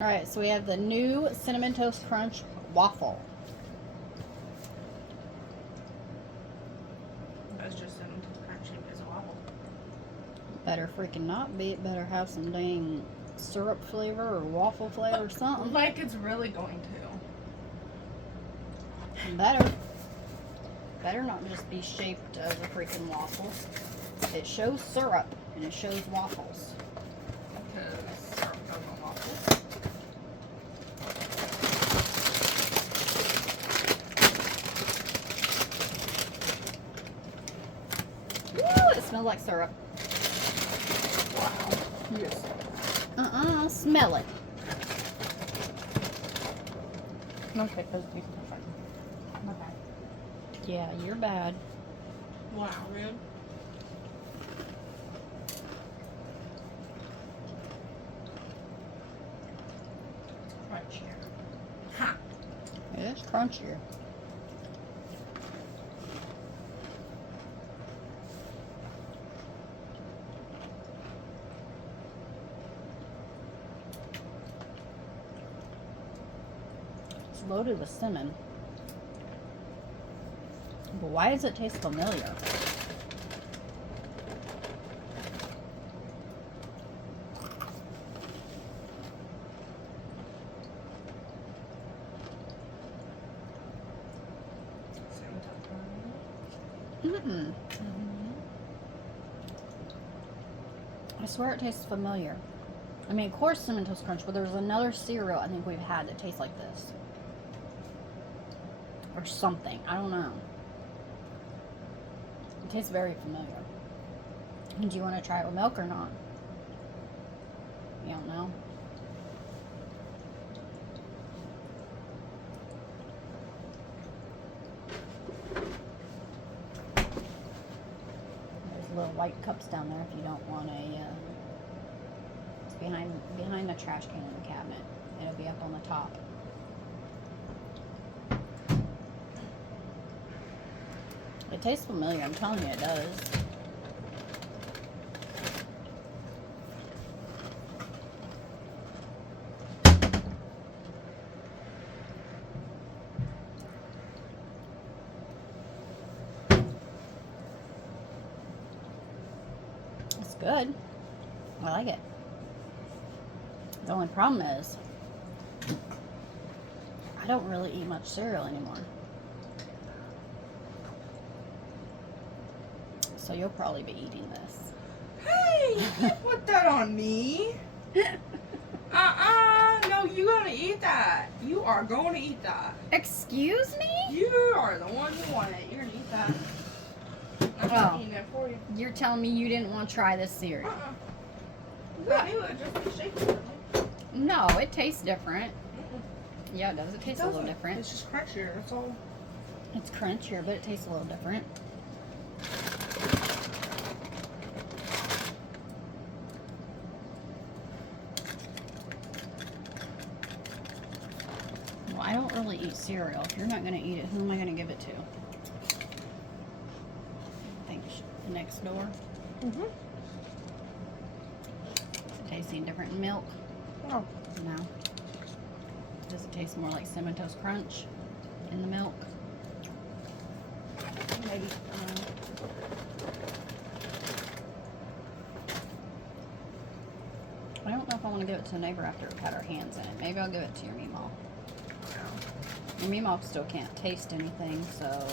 Alright, so we have the new Cinnamon Toast Crunch Waffle. That's just cinnamon toast crunch shaped as a waffle. Better freaking not be. It better have some dang syrup flavor or waffle flavor or something. Like it's really going to. Better. Better not just be shaped as a freaking waffle. It shows syrup and it shows waffles. Because syrup goes on waffles. Woo! It smells like syrup. Wow. Yes. Smell it. Okay, those pieces are fine. My bad. Yeah, you're bad. Wow, dude. Crunchier. Ha! It is crunchier. It's loaded with cinnamon. But why does it taste familiar? Cinnamon toast crunch. Mm-mm. I swear it tastes familiar. I mean, of course Cinnamon Toast Crunch, but there's another cereal I think we've had that tastes like this. Or something. I don't know. It tastes very familiar. Do you want to try it with milk or not? You don't know? There's little white cups down there if you don't want a... it's behind the trash can in the cabinet. It'll be up on the top. It tastes familiar, I'm telling you it does. It's good. I like it. The only problem is, I don't really eat much cereal anymore. So you'll probably be eating this. Hey! You can't put that on me! No, you're gonna eat that. You are going to eat that. Excuse me? You are the one who wanted it. You're gonna eat that. I'm not eating it for you. You're telling me you didn't want to try this cereal? You would just be shaking it. No, it tastes different. Yeah, it does. It tastes a little different. It's just crunchier, that's all. It's crunchier, but it tastes a little different. Well, I don't really eat cereal. If you're not going to eat it, who am I going to give it to? I think next door. Mm-hmm. Is it tasting different in milk? No. No. Does it taste more like Cinnamon Toast Crunch in the milk? Maybe. I don't know if I want to give it to a neighbor after we've had our hands in it. Maybe I'll give it to your meemaw. Your meemaw still can't taste anything, so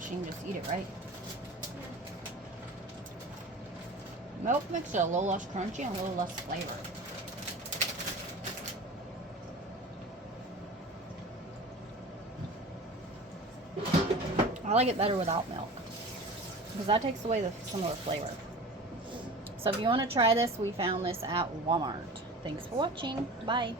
she can just eat it, right? Milk makes it a little less crunchy and a little less flavor. I like it better without milk because that takes away some of the flavor. So if you want to try this, we found this at Walmart. Thanks for watching. Bye.